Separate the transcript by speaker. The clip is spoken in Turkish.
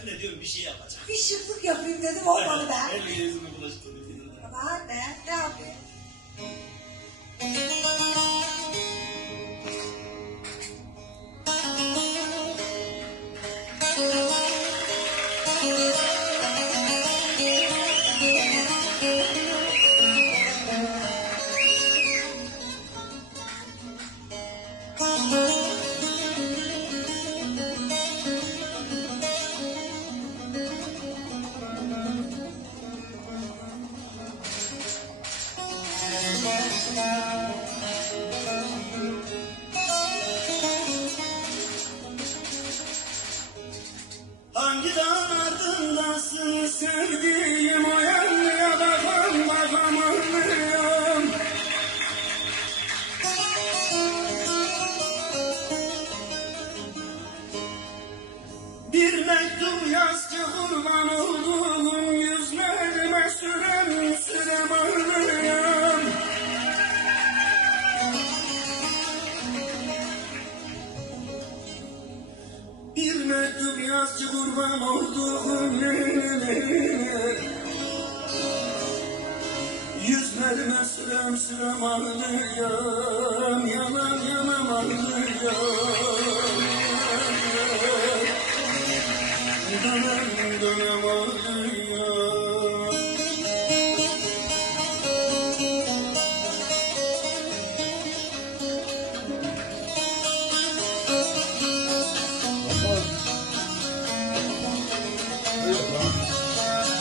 Speaker 1: Ben de diyorum bir şey yapacağım.
Speaker 2: Bir şıklık yapayım dedim olmadı be.
Speaker 1: Her gün yüzümü bulaştırdım.
Speaker 2: Anne ne yapayım?
Speaker 1: Hangi dağın ardındasın sevdiğim o yanlıya bakam bakam anlıyorum. Bir mektup yaz ki kurban olduğum mektup yaz ki kurban olduğum Yüzlerime sürem sürem ağlıyorum Yanam yanam ağlıyorum Dönem dönem ağlıyorum